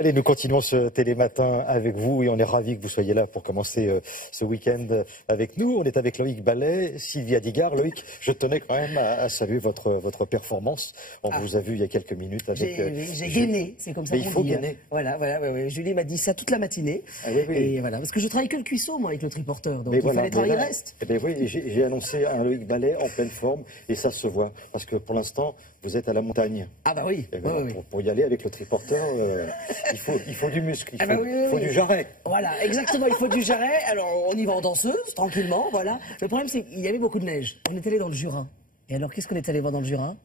Allez, nous continuons ce télématin avec vous et on est ravis que vous soyez là pour commencer ce week-end avec nous. On est avec Loïc Ballet, Sylvia Digard. Loïc, je tenais quand même à saluer votre performance. On vous a vu il y a quelques minutes avec... J'ai gainé, c'est comme ça qu'on dit. Il faut gainer. Voilà, ouais. Julie m'a dit ça toute la matinée. Ah, oui. Et voilà, parce que je travaille que le cuisseau, moi, avec le triporteur. Donc il fallait travailler le reste. Eh bien oui, j'ai annoncé un Loïc Ballet en pleine forme et ça se voit. Parce que pour l'instant, vous êtes à la montagne. Ah bah oui. Oui. Pour y aller avec le triporteur, il faut du muscle, il faut du jarret. Voilà, exactement, il faut du jarret. Alors on y va en danseuse, tranquillement, voilà. Le problème c'est qu'il y avait beaucoup de neige. On est allé dans le Jura. Et alors qu'est-ce qu'on est allé voir dans le Jura?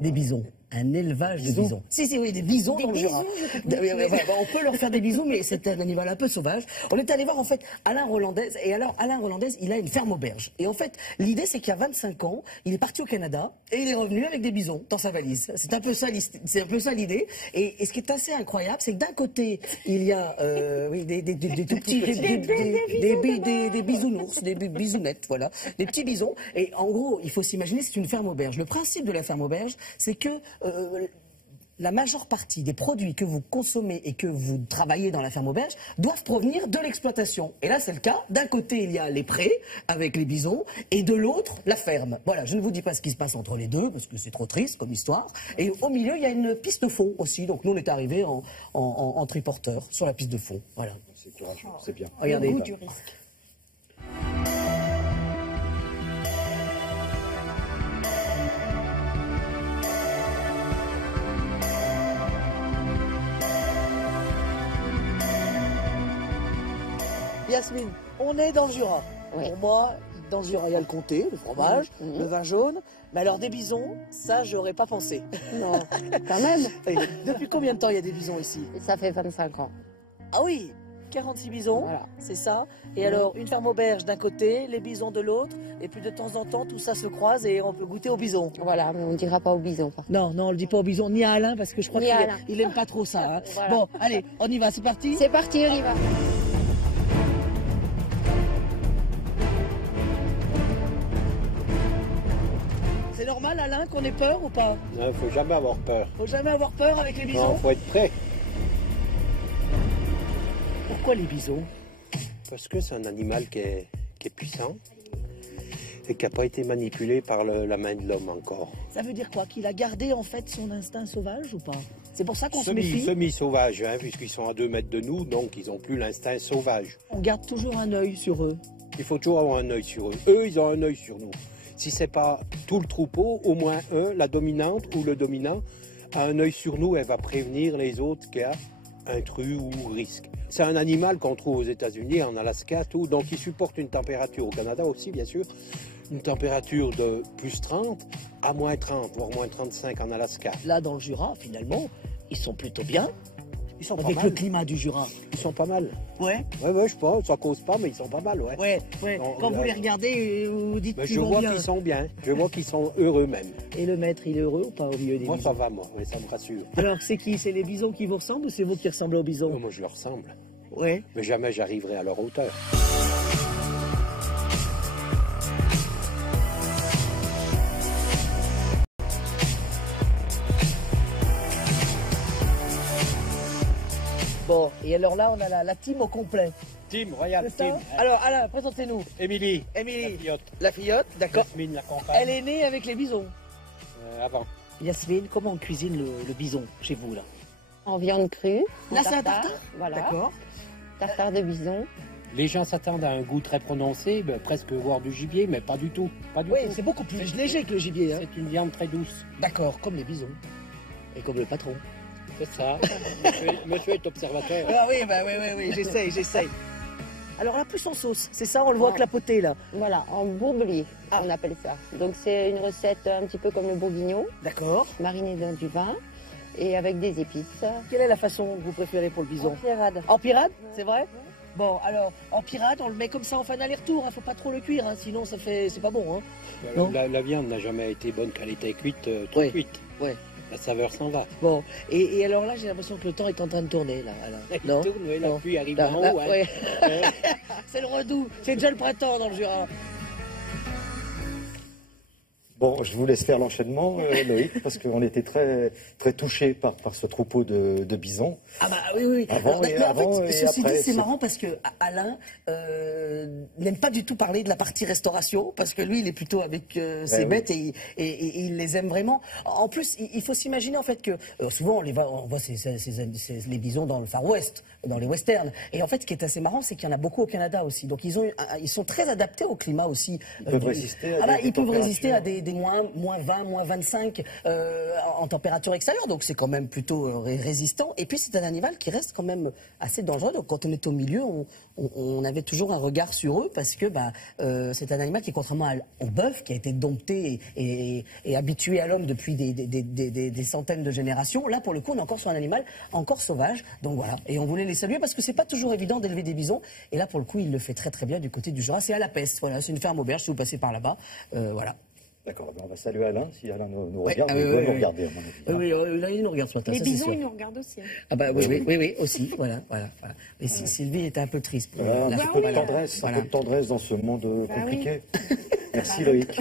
Des bisons. Un élevage de bisons. Oui, des bisons dans le Jura. On peut leur faire des bisous, mais c'est un animal un peu sauvage. On est allé voir en fait Alain Rolandez. Et alors Alain Rolandez, il a une ferme auberge. Et en fait, l'idée c'est qu'il y a 25 ans, il est parti au Canada et il est revenu avec des bisons dans sa valise. C'est un peu ça l'idée. Et ce qui est assez incroyable, c'est que d'un côté, il y a des tout petits des bisounours, des bisounettes, voilà, des petits bisons. Et en gros, il faut s'imaginer, c'est une ferme auberge. Le principe de la ferme auberge, c'est que la majeure partie des produits que vous consommez et que vous travaillez dans la ferme auberge doivent provenir de l'exploitation. Et là, c'est le cas. D'un côté, il y a les prés avec les bisons et de l'autre, la ferme. Voilà, je ne vous dis pas ce qui se passe entre les deux parce que c'est trop triste comme histoire. Et au milieu, il y a une piste de fond aussi. Donc nous, on est arrivés en triporteur sur la piste de fond. Voilà. C'est courageux, c'est bien. Regardez. Le goût du risque. Yasmine, on est dans le Jura. Oui. Pour moi, dans le Jura, il y a le comté, le fromage, le vin jaune. Mais alors des bisons, ça, j'aurais pas pensé. Non, quand même. Et depuis combien de temps il y a des bisons ici? Ça fait 25 ans. Ah oui, 46 bisons, Voilà. c'est ça. Et alors, une ferme auberge d'un côté, les bisons de l'autre. Et puis de temps en temps, tout ça se croise et on peut goûter aux bisons. Voilà, mais on ne dira pas aux bisons. Par contre. Non, on le dit pas aux bisons, ni à Alain, parce que je crois qu'il aime pas trop ça. Hein. Voilà. Bon, allez, on y va, c'est parti. C'est parti, on y va. C'est normal, Alain, qu'on ait peur ou pas? Il ne faut jamais avoir peur. Faut jamais avoir peur avec les bisons. Il faut être prêt. Pourquoi les bisons? Parce que c'est un animal qui est puissant et qui n'a pas été manipulé par la main de l'homme encore. Ça veut dire quoi? Qu'il a gardé en fait son instinct sauvage ou pas? C'est pour ça qu'on se méfie? Semi-sauvage, hein, puisqu'ils sont à 2 mètres de nous, donc ils n'ont plus l'instinct sauvage. On garde toujours un œil sur eux. Il faut toujours avoir un œil sur eux. Eux, ils ont un œil sur nous. Si ce n'est pas tout le troupeau, au moins la dominante ou le dominant, a un œil sur nous, elle va prévenir les autres qu'il y a intrus ou risque. C'est un animal qu'on trouve aux États-Unis, en Alaska, tout, donc il supporte une température, au Canada aussi bien sûr, une température de plus 30 à moins 30, voire moins 35 en Alaska. Là, dans le Jura, finalement, ils sont plutôt bien. Ils sont Avec pas le mal. climat du Jura. Ils sont pas mal. Ouais. Ouais, je sais pas, ça cause pas, mais ils sont pas mal, ouais. Ouais. Non, Quand vous les regardez, vous dites Mais qu'ils je vont vois bien. qu'ils sont bien, je vois qu'ils sont heureux même. Et le maître, il est heureux ou pas au milieu des Moi bisons? ça va, moi, ouais, ça me rassure. Alors, c'est qui? C'est les bisons qui vous ressemblent ou c'est vous qui ressemblez aux bisons? Moi je leur ressemble, Ouais. mais jamais j'arriverai à leur hauteur. Bon, et alors là, on a la team au complet. Team, Royal C'est ça? Team. Alors, Alain, présentez-nous. Émilie, Émilie, la filleute. la filleute, d'accord. Yasmine, la compagne. Elle est née avec les bisons. Avant. Yasmine, comment on cuisine le bison chez vous, là? En viande crue. en Là, c'est un tartare? Voilà. D'accord. Tartare de bison. Les gens s'attendent à un goût très prononcé, presque voir du gibier, mais pas du tout. Pas du Oui, tout. c'est beaucoup plus léger que le gibier. Hein. C'est une viande très douce. D'accord, comme les bisons. Et comme le patron. C'est ça. Monsieur est observateur. Ah oui, oui, j'essaye. Alors là, plus en sauce, c'est ça, on le voit clapoter là. Voilà, en bourblier, on appelle ça. Donc c'est une recette un petit peu comme le bourguignon, D'accord. mariné dans du vin et avec des épices. Quelle est la façon que vous préférez pour le bison? Pirade. En pirate, c'est vrai? Bon, alors, en pirate, on le met comme ça en fin d'aller-retour, faut pas trop le cuire, sinon c'est pas bon. Non. La viande n'a jamais été bonne quand elle était cuite, trop Oui. cuite. Ouais. La saveur s'en va. Bon, et alors là, j'ai l'impression que le temps est en train de tourner, là. Elle Non. tourne, oui, la Non. pluie arrive Là, en là, haut. hein. ouais. C'est le redout, c'est déjà le printemps dans le Jura. Bon, je vous laisse faire l'enchaînement, Loïc, parce qu'on était très, très touchés par ce troupeau de bisons. Ah bah oui, oui. Avant Alors, et mais en avant fait, et ceci après, dit, c'est c'est- marrant parce que Alain n'aime pas du tout parler de la partie restauration, parce que lui, il est plutôt avec ses oui. bêtes et il les aime vraiment. En plus, il faut s'imaginer en fait que souvent on voit les bisons dans le Far West, dans les westerns. Et en fait, ce qui est assez marrant, c'est qu'il y en a beaucoup au Canada aussi. Donc ils sont très adaptés au climat aussi. Ils peuvent résister à des ils peuvent températures. résister à des moins 20, moins 25 en température extérieure. Donc c'est quand même plutôt résistant. Et puis c'est un animal qui reste quand même assez dangereux. Donc quand on est au milieu, on avait toujours un regard sur eux parce que c'est un animal qui, contrairement au bœuf, qui a été dompté et habitué à l'homme depuis des centaines de générations, là pour le coup on est encore sur un animal encore sauvage. Donc voilà. Et on voulait les saluer parce que c'est pas toujours évident d'élever des bisons. Et là pour le coup il le fait très très bien du côté du Jura. C'est à La Peste. Voilà, c'est une ferme auberge si vous passez par là-bas. Voilà. D'accord, on va saluer Alain, si Alain nous Oui, regarde, ah il oui, doit oui, nous oui. regarder, à mon avis. Oui, là, il nous regarde ce matin. Les ça, c'est bisons, sûr. ils nous regardent aussi. Hein. Ah bah oui, aussi, voilà. Et Sylvie était un peu triste. Un Voilà. petit peu de Voilà. tendresse, un Voilà. peu de tendresse dans ce monde Bah compliqué. Merci Loïc.